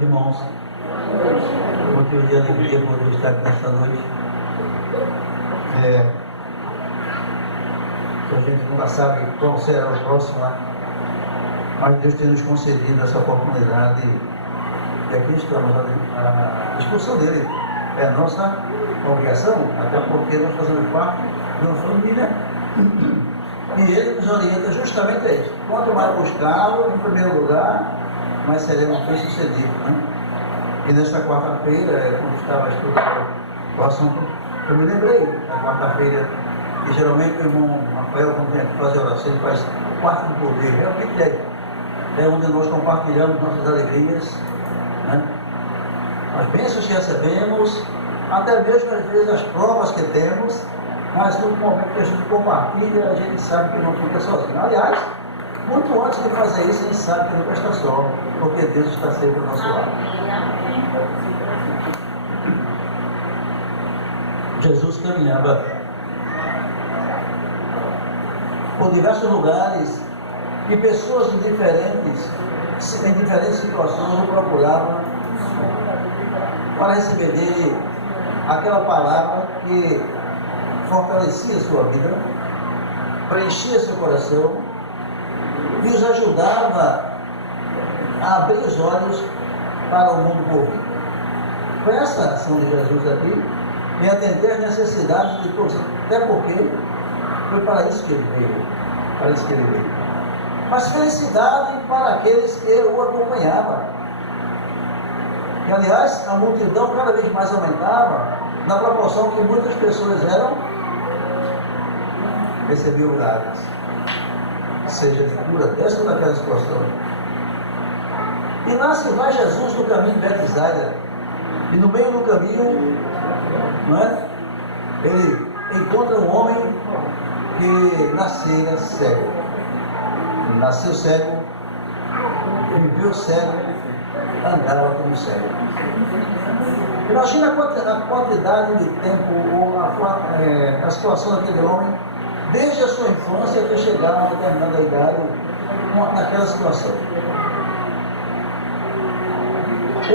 noite, irmãos. Motivo de alegria poder estar aqui nesta noite. A gente nunca sabe qual será o próximo, né? Mas Deus tem nos concedido essa oportunidade e aqui estamos. A expulsão dele é a nossa obrigação, até porque nós fazemos parte de uma família e ele nos orienta justamente a isso. Quanto mais buscá-lo, em primeiro lugar, mais seremos bem-sucedidos, né? E nesta quarta-feira, quando estava estudando o assunto, eu me lembrei da quarta-feira, que geralmente o irmão Rafael, quando tem que fazer oração, ele faz parte do poder. Realmente é onde nós compartilhamos nossas alegrias, né? As bênçãos que recebemos, até mesmo às vezes as provas que temos, mas no momento que a gente compartilha, a gente sabe que não fica sozinho. Aliás, muito antes de fazer isso, a gente sabe que nunca está só, porque Deus está sempre ao nosso lado. Jesus caminhava por diversos lugares e pessoas em diferentes situações o procuravam para receber dele aquela palavra que fortalecia sua vida, preenchia seu coração e os ajudava a abrir os olhos para o mundo por vir. Foi essa a ação de Jesus aqui, em atender as necessidades de todos, até porque foi para isso que ele veio. Mas felicidade para aqueles que o acompanhavam. E aliás, a multidão cada vez mais aumentava, na proporção que muitas pessoas recebiam milagres, seja de cura dessa ou daquela situação. E lá se vai Jesus no caminho de Betsaida, e no meio do caminho, não é? Ele encontra um homem que nascera cego. Nasceu cego, viveu cego, andava como cego. Imagina a quantidade de tempo, ou a situação daquele homem, desde a sua infância até chegar a uma determinada idade, naquela situação.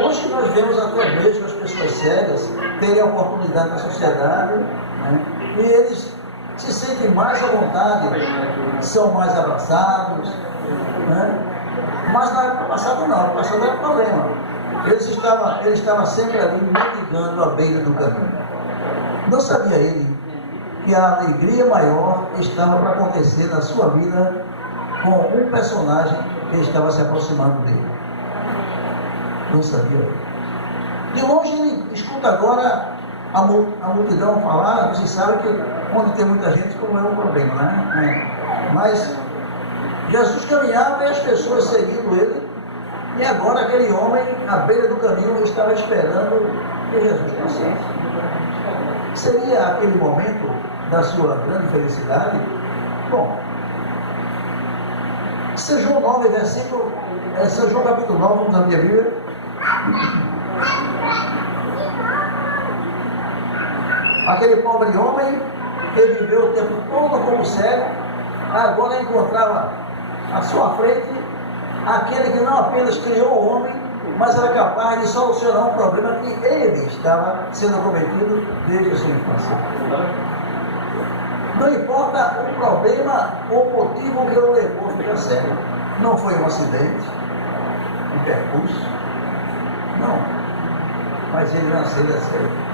Hoje nós vemos até mesmo as pessoas cegas terem a oportunidade na sociedade, né? E eles se sentem mais à vontade, são mais abraçados, né? Mas na época passada não, no passado era problema. Ele estava sempre ali mendigando à beira do caminho. Não sabia ele que a alegria maior estava para acontecer na sua vida com um personagem que estava se aproximando dele. Não sabia. De longe ele escuta agora a multidão falar, você sabe que onde tem muita gente, como é um problema, né? Mas Jesus caminhava e as pessoas seguindo ele, e agora aquele homem, à beira do caminho, estava esperando que Jesus passasse. Seria aquele momento da sua grande felicidade? Bom, São João 9, São João capítulo 9, vamos na minha Bíblia. Aquele pobre homem que viveu o tempo todo como cego, agora encontrava à sua frente aquele que não apenas criou o homem, mas era capaz de solucionar um problema que ele estava sendo cometido desde a sua infância. Não importa o problema ou o motivo que o levou a ficar cego. Não foi um acidente, um percurso, não. Mas ele nasceu cego.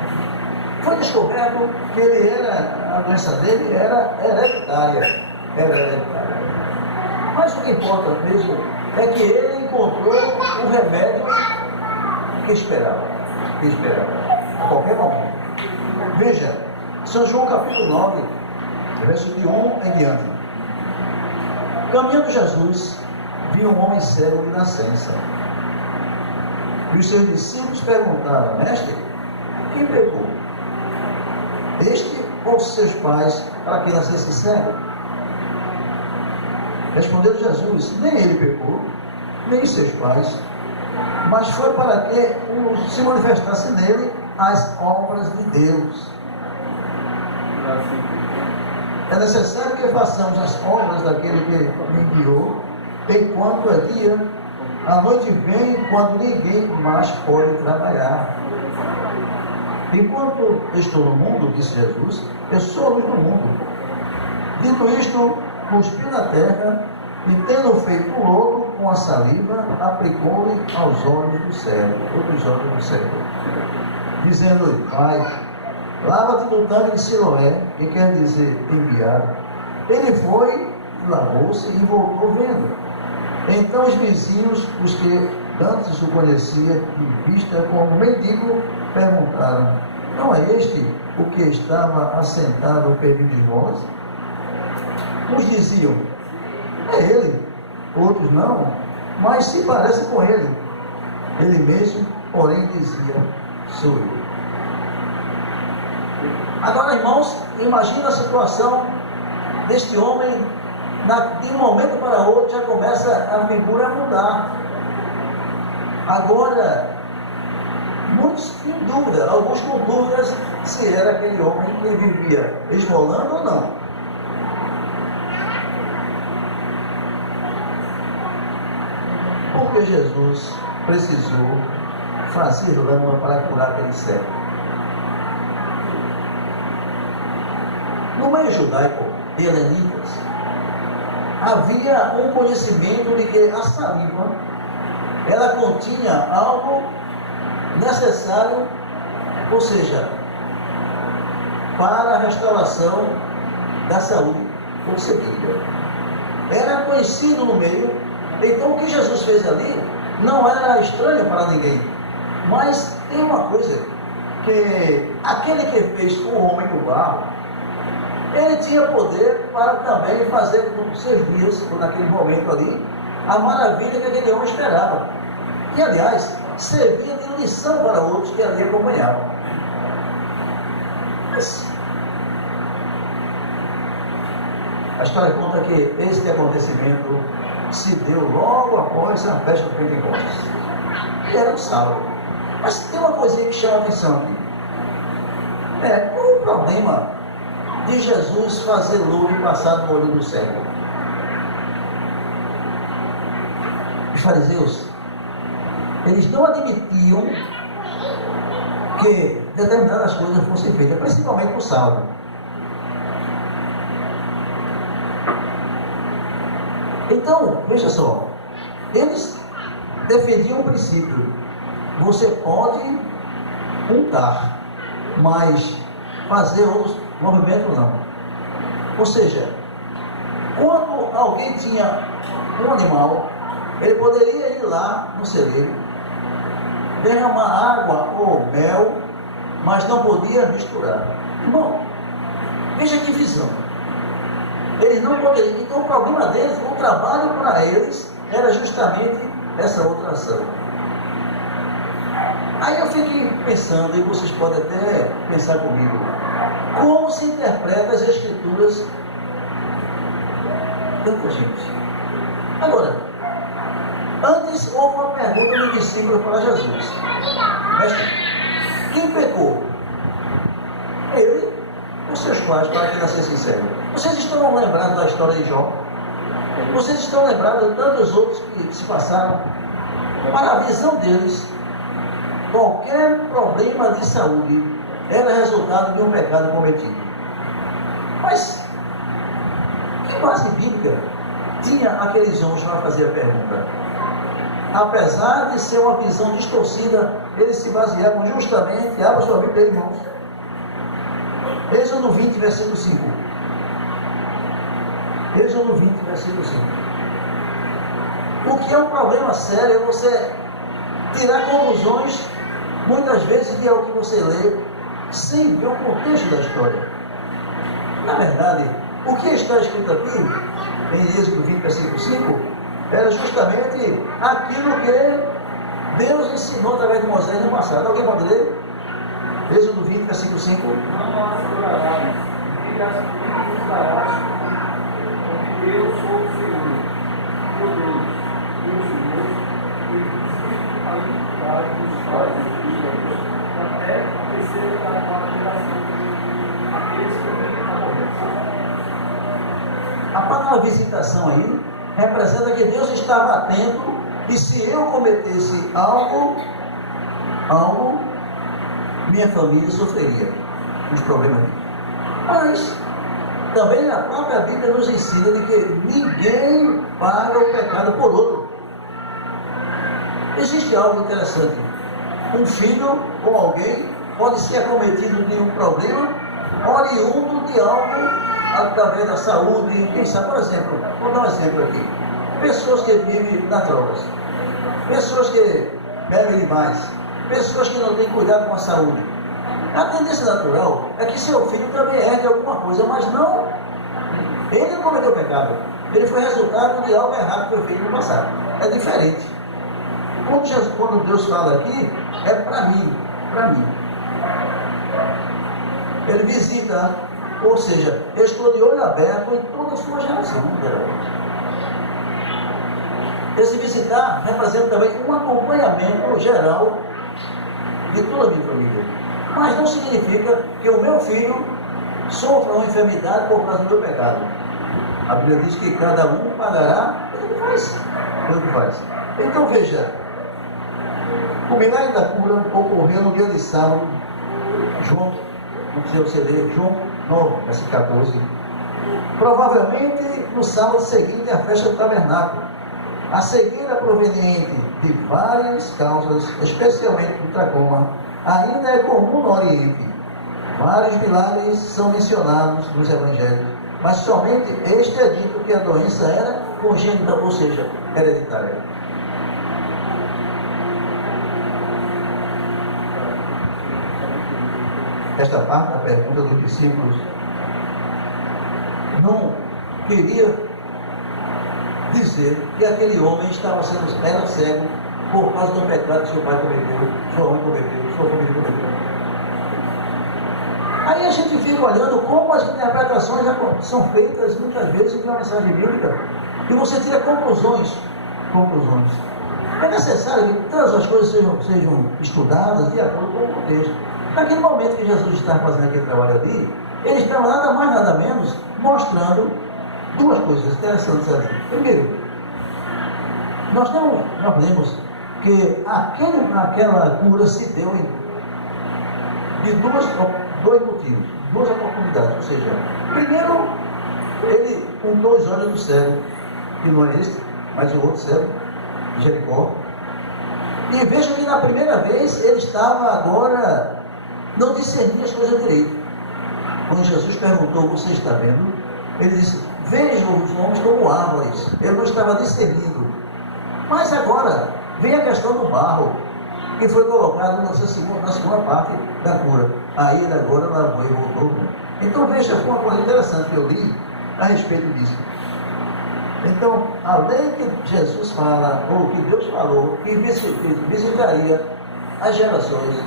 Foi descoberto que a doença dele era hereditária. Mas o que importa mesmo é que ele encontrou o remédio que esperava a qualquer momento. Veja, São João capítulo 9, verso de 1 em diante. Caminhando Jesus, viu um homem cego de nascença. E os seus discípulos perguntaram: Mestre, quem pecou? Este ou seus pais, para que nascesse cego? Respondeu Jesus: nem ele pecou, nem seus pais, mas foi para que se manifestasse nele as obras de Deus. É necessário que façamos as obras daquele que me enviou, enquanto é dia. A noite vem quando ninguém mais pode trabalhar. Enquanto estou no mundo, disse Jesus, eu sou a luz do mundo. Dito isto, cuspiu na terra e, tendo feito o lodo com a saliva, aplicou-lhe aos olhos do cego, outros olhos do cego, dizendo-lhe: Pai, lava-te no tanque de Siloé, que quer dizer enviado. Ele foi, lavou-se e voltou vendo. Então os vizinhos, os que antes o conhecia de vista como mendigo, perguntaram: Não é este o que estava assentado perto de nós? Uns diziam: É ele. Outros: Não, mas se parece com ele. Ele mesmo, porém, dizia: Sou eu. Agora, irmãos, imagina a situação deste homem. De um momento para outro já começa a figura a mudar. Agora, muitos em dúvida, alguns com dúvidas se era aquele homem que vivia esmolando ou não. Porque Jesus precisou fazer lama para curar aquele cego. No meio judaico de helenitas, havia um conhecimento de que a saliva, ela continha algo necessário, ou seja, para a restauração da saúde concebida. Era conhecido no meio. Então o que Jesus fez ali não era estranho para ninguém. Mas tem uma coisa, que aquele que fez o homem do barro, ele tinha poder para também fazer com os seus dias, naquele momento ali, a maravilha que aquele homem esperava. E, aliás, servia de lição para outros que ali acompanhavam. Mas a história conta que este acontecimento se deu logo após a festa do Pentecostes. E era um sábado. Mas tem uma coisinha que chama a atenção aqui. Qual o problema de Jesus fazer louro e passar no olho do cego? Os fariseus, eles não admitiam que determinadas coisas fossem feitas, principalmente no sábado. Então, veja só, eles defendiam o princípio: você pode untar, mas fazer outros movimentos não. Ou seja, quando alguém tinha um animal, ele poderia ir lá no celeiro, derramar água ou mel, mas não podia misturar. Bom, veja que visão. Eles não poderiam. Então o problema deles, o trabalho para eles, era justamente essa outra ação. Aí eu fiquei pensando, e vocês podem até pensar comigo, como se interpreta as Escrituras tanta gente. Agora, antes houve uma pergunta do discípulo para Jesus: Mestre, quem pecou? Ele ou seus pais, para que nascesse cego? Vocês estão lembrados da história de Jó? Vocês estão lembrados de tantos outros que se passaram? Para a visão deles, qualquer problema de saúde era resultado de um pecado cometido. Mas que base bíblica tinha aqueles homens para fazer a pergunta? Apesar de ser uma visão distorcida, eles se baseavam justamente, abra sua Bíblia, irmãos, Êxodo 20, versículo 5. Êxodo 20, versículo 5. O que é um problema sério é você tirar conclusões, muitas vezes, de algo que você lê, sem ver o contexto da história. Na verdade, o que está escrito aqui, em Êxodo 20, versículo 5, era justamente aquilo que Deus ensinou através de Moisés no passado. Alguém pode ler? Êxodo 20, versículo 5. Não adorarás, nem as usarás, porque eu sou o Senhor, teu Deus, e a iniquidade dos pais e filhos, até a terceira e a quarta geração, aqueles que me aborrecem. A palavra visitação aí representa que Deus estava atento E se eu cometesse algo, minha família sofreria os problemas. Mas também a própria Bíblia nos ensina de que ninguém paga o pecado por outro. Existe algo interessante. Um filho ou alguém pode ser acometido de um problema oriundo de algo através da saúde. Quem sabe, por exemplo, vou dar um exemplo aqui. Pessoas que vivem nas drogas, pessoas que bebem demais, pessoas que não têm cuidado com a saúde. A tendência natural é que seu filho também herde alguma coisa, mas não. Ele não cometeu pecado. Ele foi resultado de algo errado que foi feito no passado. É diferente. Quando Deus fala aqui, é para mim. Ele visita, ou seja, eu estou de olho aberto em toda a sua geração. Esse visitar representa também um acompanhamento geral de toda a minha família. Mas não significa que o meu filho sofra uma enfermidade por causa do meu pecado. A Bíblia diz que cada um pagará pelo que faz. Então veja, o milagre da cura ocorreu no dia de sábado, João, não precisa você ler, João 9, versículo 14. Provavelmente no sábado seguinte à festa do tabernáculo. A cegueira proveniente de várias causas, especialmente do tracoma, ainda é comum no Oriente. Vários milagres são mencionados nos evangelhos, mas somente este é dito que a doença era congênita, ou seja, hereditária. Esta parte da pergunta dos discípulos não queria dizer que aquele homem era cego por causa do pecado que seu pai cometeu, sua mãe cometeu, sua família cometeu. Aí a gente fica olhando como as interpretações são feitas muitas vezes de uma mensagem bíblica e você tira conclusões. É necessário que todas as coisas sejam estudadas de acordo com o contexto. Naquele momento que Jesus estava fazendo aquele trabalho ali, ele estava nada mais nada menos mostrando duas coisas interessantes ali. Primeiro, nós vemos que aquela cura se deu de dois motivos, duas oportunidades. Ou seja, primeiro, ele untou os olhos do cego, que não é este, mas o outro cego, Jericó. E veja que na primeira vez ele estava agora, não discernia as coisas direito. Quando Jesus perguntou, você está vendo? Ele disse, vejam os homens como árvores. Ele não estava discernindo. Mas agora vem a questão do barro, que foi colocado na segunda parte da cura. Aí ele agora lavou e voltou. Então veja, foi uma coisa interessante que eu li a respeito disso. Então, além que Jesus fala, ou que Deus falou, que visitaria as gerações,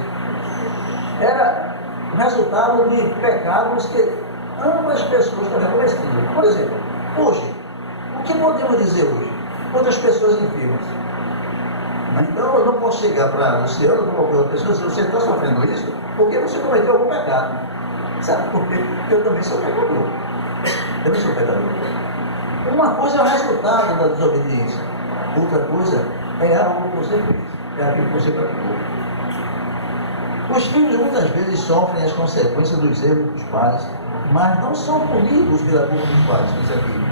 era resultado de pecados que ambas pessoas também cometiam. Por exemplo, hoje, o que podemos dizer hoje? Quantas pessoas enfermas? Então eu não posso chegar para você ou para qualquer outra pessoa, se você está sofrendo isso, porque você cometeu algum pecado. Sabe por quê? Porque eu também sou pecador. Uma coisa é o resultado da desobediência, outra coisa é algo que você fez, é aquilo que você praticou. Os filhos muitas vezes sofrem as consequências dos erros dos pais, mas não são punidos pela culpa dos pais. Isso aqui.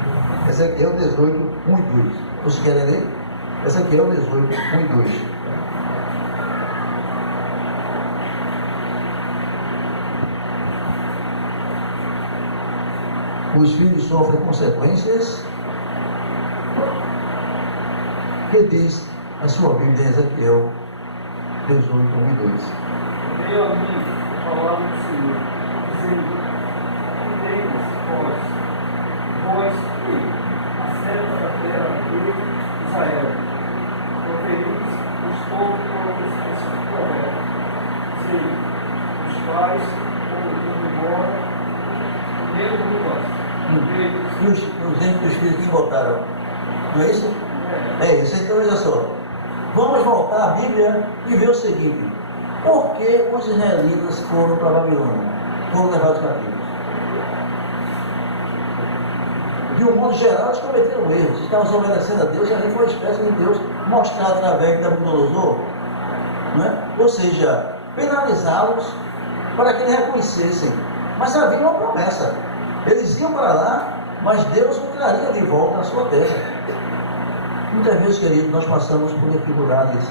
Esse aqui é o 18, 1 e 2. Vocês querem ler? Esse aqui é o 18, 1 e 2. Os filhos sofrem consequências que diz a sua Bíblia em Ezequiel 18, 1 e 2. Veio a mim a palavra do Senhor, dizendo, vós que acerta da terra de Israel, proferis os povos com a prescrição correta. Sim, os pais, como embora, mesmo de nós. E os filhos que votaram, não é isso? É isso. Então olha só, vamos voltar à Bíblia e ver o seguinte: por que os israelitas foram para a Babilônia? Foram levados cativos. De um modo geral, eles cometeram erros. Estavam desobedecendo a Deus e ali foi a espécie de Deus mostrar através da Nabucodonosor, não é? Ou seja, penalizá-los para que eles reconhecessem. Mas havia uma promessa. Eles iam para lá, mas Deus o traria de volta à sua terra. Muitas vezes, queridos, nós passamos por dificuldades.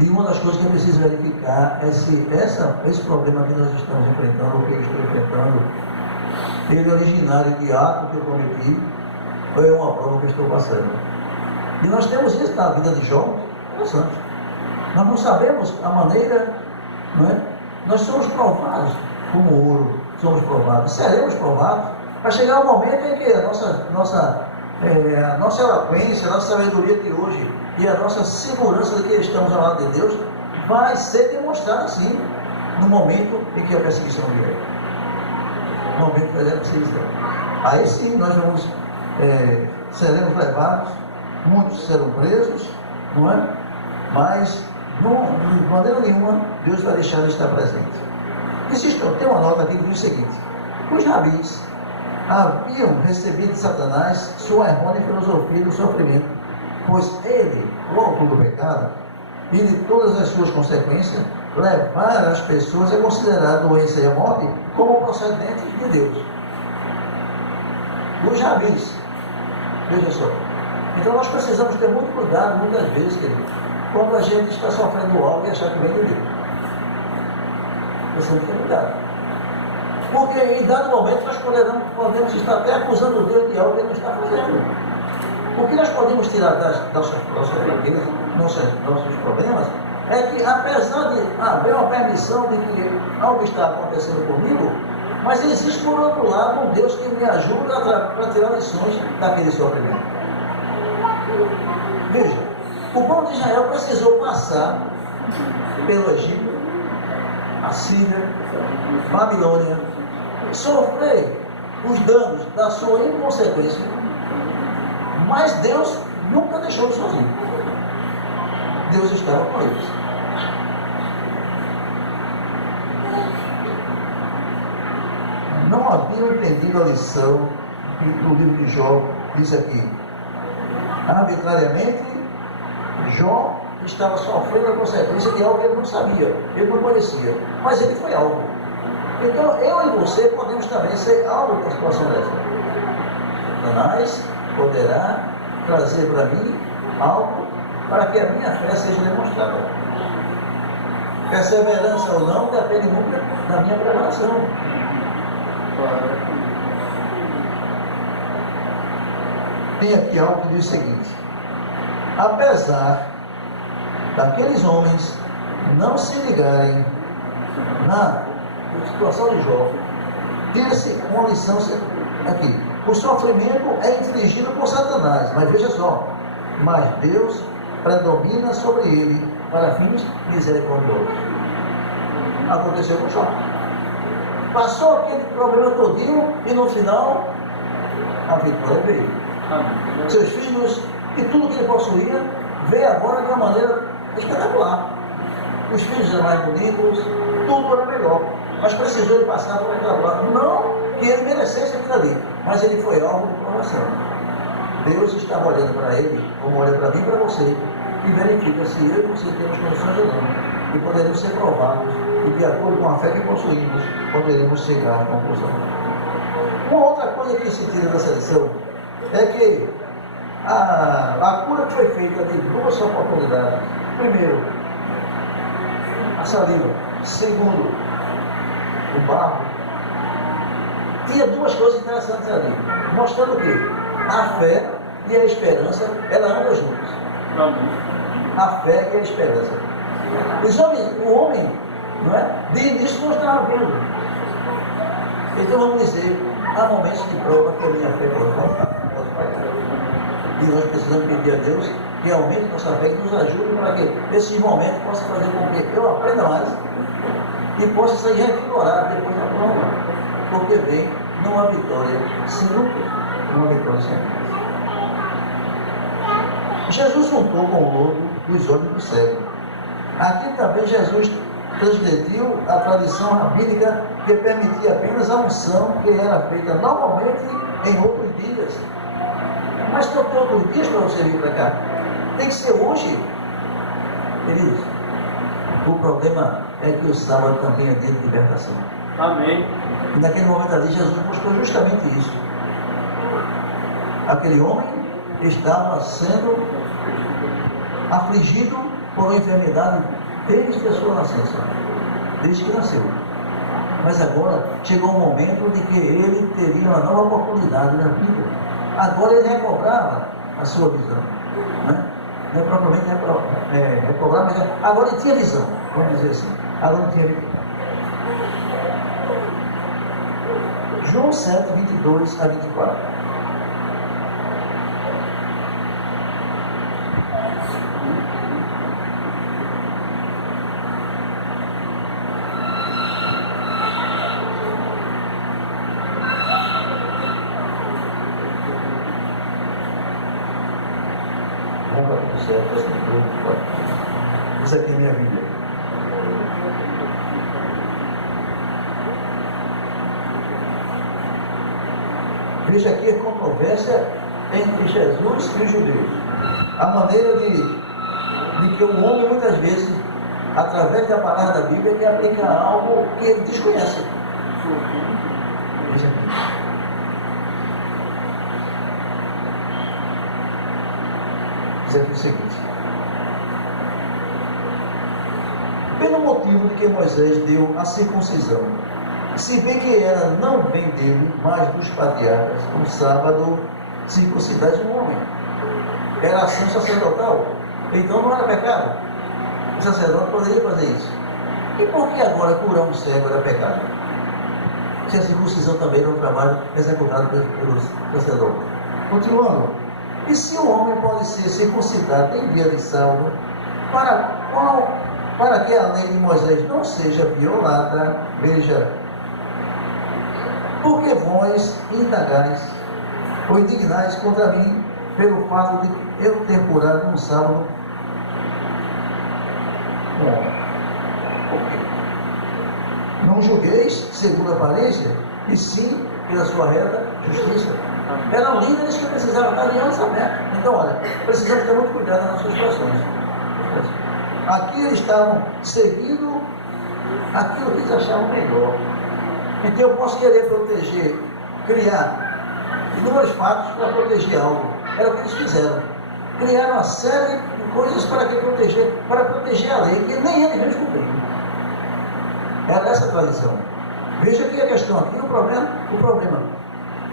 E uma das coisas que é preciso verificar é se esse problema que nós estamos enfrentando, ou que eu estou enfrentando, ele é originário de ato que eu cometi, ou é uma prova que eu estou passando. E nós temos isso na vida de Jó, interessante. Nós não sabemos a maneira, não é? Nós somos provados como ouro, somos provados, seremos provados, para chegar o momento em que a nossa eloquência, a nossa sabedoria de hoje e a nossa segurança de que estamos ao lado de Deus vai ser demonstrada sim, no momento em que a perseguição vier. No momento que a perseguição. Aí sim nós seremos levados, muitos serão presos, não é? Mas de maneira nenhuma Deus vai deixar de estar presente. Insistam, tem uma nota aqui que diz o seguinte: os rabis haviam recebido de Satanás sua errônea filosofia do sofrimento, pois ele, o autor do pecado, e de todas as suas consequências, levaram as pessoas a considerar a doença e a morte como procedentes de Deus. Os rabis, veja só. Então nós precisamos ter muito cuidado, muitas vezes, querido, quando a gente está sofrendo algo e achar que vem de Deus. Precisamos ter cuidado. Porque em dado momento nós podemos estar até acusando Deus de algo que Ele não está fazendo. O que nós podemos tirar das nossas fraquezas, nossos problemas, é que apesar de haver uma permissão de que algo está acontecendo comigo, mas existe por outro lado um Deus que me ajuda para tirar lições daquele sofrimento. Veja, o povo de Israel precisou passar pelo Egito, a Síria, Babilônia, sofrer os danos da sua inconsequência, mas Deus nunca deixou eles sozinhos. Deus estava com eles. Não haviam entendido a lição que o livro de Jó diz aqui. Arbitrariamente, Jó estava sofrendo a consequência de algo que ele não sabia, ele não conhecia, mas ele foi alvo. Então, eu e você podemos também ser alvo de uma situação dessa. Satanás poderá trazer para mim algo para que a minha fé seja demonstrada. Perseverança ou não depende muito da minha preparação. Tem aqui algo que diz o seguinte: apesar daqueles homens não se ligarem na situação de Jó, tira-se uma lição aqui. O sofrimento é infligido por Satanás, mas veja só, mas Deus predomina sobre ele para fins misericordiosos. Aconteceu com Jó. Passou aquele problema todinho e no final a vitória veio. Seus filhos e tudo que ele possuía veio agora de uma maneira espetacular. Os filhos eram mais bonitos, tudo era melhor. Mas precisou ele passar por aquela prova. Não que ele merecesse aquilo ali, mas ele foi alvo de provação. Deus estava olhando para ele, como olha para mim e para você, e verifica se eu e você temos condições ou não. E poderemos ser provados, e de acordo com a fé que possuímos, poderemos chegar à conclusão. Uma outra coisa que se tira dessa lição é que a cura que foi feita de duas oportunidades. Primeiro, a saliva. Segundo, o barro. Tinha duas coisas interessantes ali, mostrando o quê? A fé e a esperança, elas andam juntas. A fé e a esperança. O homem, não é? De início não estava vendo. Então vamos dizer, há momentos de prova que a minha fé pode faltar. E nós precisamos pedir a Deus que aumente nossa fé e nos ajude para que esses momentos possam fazer com que eu aprenda mais e possa ser revigorado depois da prova. Porque vem numa vitória sem luta, numa vitória sem luta. Jesus juntou com o lobo os olhos do cego. Aqui também Jesus transgrediu a tradição rabínica que permitia apenas a unção que era feita normalmente em outros dias. Mas tem outros dias para você vir para cá. Tem que ser hoje. Queridos, o problema é que o sábado também é dia de libertação. Amém. E naquele momento ali, Jesus mostrou justamente isso. Aquele homem estava sendo afligido por uma enfermidade desde a sua nascença, desde que nasceu. Mas agora chegou o momento de que ele teria uma nova oportunidade na vida. Agora ele recobrava a sua visão. Né? Não é propriamente recobrar, mas agora ele tinha visão, vamos dizer assim. Agora ele tinha visão. João 7, 22 a 24. Isso aqui é minha Bíblia. Veja aqui a controvérsia entre Jesus e os judeus. A maneira de que o homem muitas vezes, através da palavra da Bíblia, ele aplica algo que ele desconhece. Veja aqui. Diz aqui o seguinte: pelo motivo de que Moisés deu a circuncisão, se vê que ela não vem dele, mas dos patriarcas, no sábado circuncidais um homem. Era ação sacerdotal, então não era pecado. O sacerdote poderia fazer isso. E por que agora curar um cego era pecado? Se a circuncisão também era um trabalho executado pelos sacerdotes. Continuando. E se o homem pode ser circuncidado em dia de sábado, para que a lei de Moisés não seja violada, veja, porque vós indagais ou indignais contra mim pelo fato de eu ter curado no sábado um homem. Por quê? Não julgueis segundo a aparência, e sim pela sua reta justiça. Eram líderes que precisavam da aliança aberta. Então, olha, precisamos ter muito cuidado nas nossas situações. Aqui eles estavam seguindo aquilo que eles achavam melhor. Então eu posso querer proteger, criar inúmeros fatos para proteger algo. Era o que eles fizeram. Criaram uma série de coisas para proteger a lei, que nem eles mesmos cumpriram. Era essa a tradição. Veja aqui a questão, aqui o problema.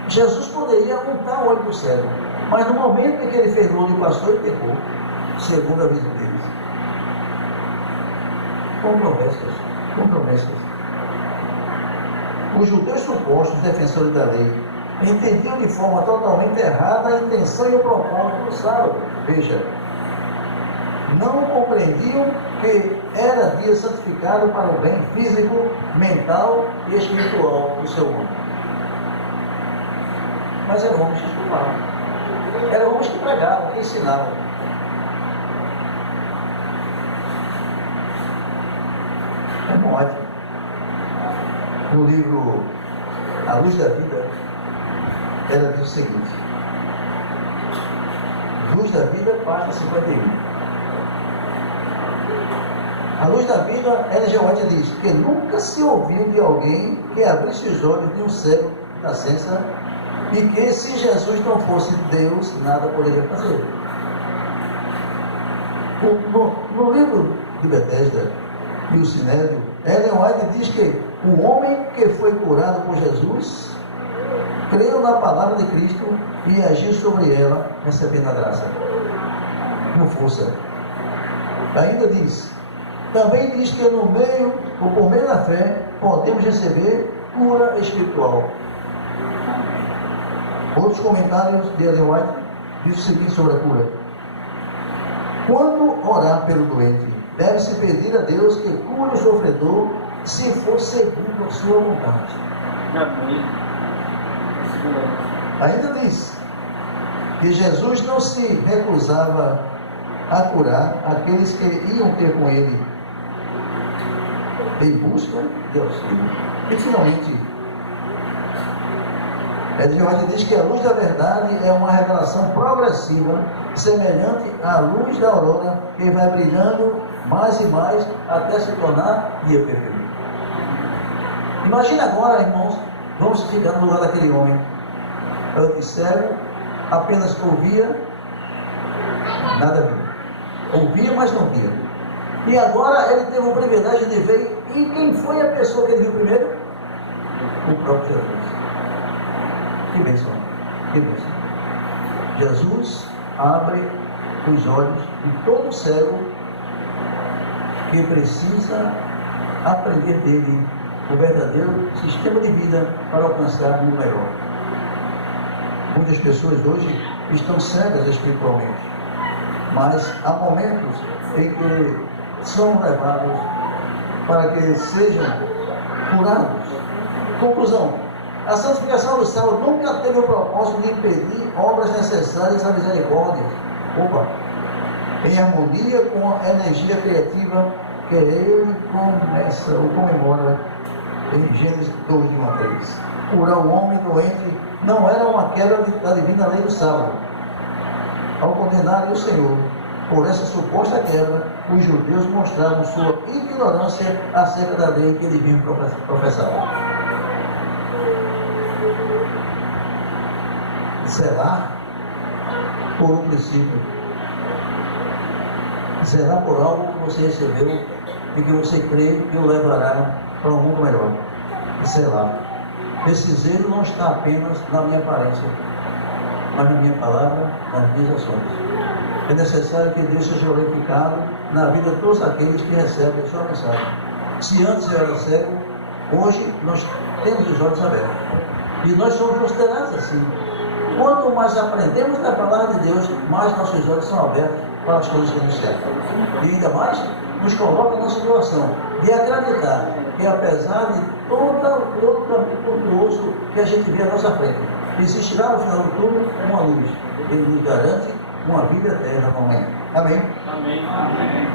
Jesus poderia apontar o olho para o cego, mas no momento em que ele fez o olho e passou, ele pecou, segundo a visão deles. Controvérsias. Os judeus supostos defensores da lei entendiam de forma totalmente errada a intenção e o propósito do sábado. Veja, não compreendiam que era dia santificado para o bem físico, mental e espiritual do ser humano. Mas eram homens que estudavam, eram homens que pregavam, que ensinavam. É ótimo. No livro A Luz da Vida, ela diz o seguinte: Luz da Vida, página 51. A Luz da Vida, Ellen G. White diz que nunca se ouviu de alguém que abrisse os olhos de um cego da nascença e que, se Jesus não fosse Deus, nada poderia fazer. No livro de Bethesda e o Sinédrio, Ellen White diz que o homem que foi curado por Jesus creu na palavra de Cristo e agiu sobre ela, recebendo a graça. Com força. Ainda diz, também diz que no meio, ou por meio da fé, podemos receber cura espiritual. Outros comentários de Ellen White diz o seguinte sobre a cura: quando orar pelo doente, deve-se pedir a Deus que cure o sofredor, se for segundo a sua vontade. Ainda diz que Jesus não se recusava a curar aqueles que iam ter com ele. em busca de auxílio. E finalmente, Ellen G. White diz que a luz da verdade é uma revelação progressiva, semelhante à luz da aurora, que vai brilhando mais e mais até se tornar dia perfeito. Imagina agora, irmãos, vamos ficar no lugar daquele homem, antes cego, apenas ouvia, nada via. Ouvia, mas não via. E agora ele teve o privilégio de ver. E quem foi a pessoa que ele viu primeiro? O próprio Jesus. Que bênção, que bênção. Jesus abre os olhos de todo cego que precisa aprender dele o verdadeiro sistema de vida para alcançar o melhor. Muitas pessoas hoje estão cegas espiritualmente, mas há momentos em que são levados para que sejam curados. Conclusão: a santificação do salvo nunca teve o propósito de impedir obras necessárias à misericórdia. Em harmonia com a energia criativa que ele começa ou comemora em Gênesis 2, 1 a 3. Curar o homem doente não era uma quebra da divina lei do sábado. Ao condenarem o Senhor por essa suposta quebra, os judeus mostraram sua ignorância acerca da lei que eles vinham professar. Zelar por um princípio, zelar por algo que você recebeu e que você crê que o levará para um mundo melhor. Zelar. Esse zelo não está apenas na minha aparência, mas na minha palavra, nas minhas ações. É necessário que Deus seja glorificado na vida de todos aqueles que recebem a sua mensagem. Se antes eu era cego, hoje nós temos os olhos abertos. E nós somos considerados assim. Quanto mais aprendemos da palavra de Deus, mais nossos olhos são abertos para as coisas que nos cercam. E ainda mais nos coloca na situação de acreditar que, apesar de todo o caminho tortuoso que a gente vê à nossa frente, existirá no final do túnel uma luz. Ele nos garante uma vida eterna amanhã. Amém? Amém. Amém.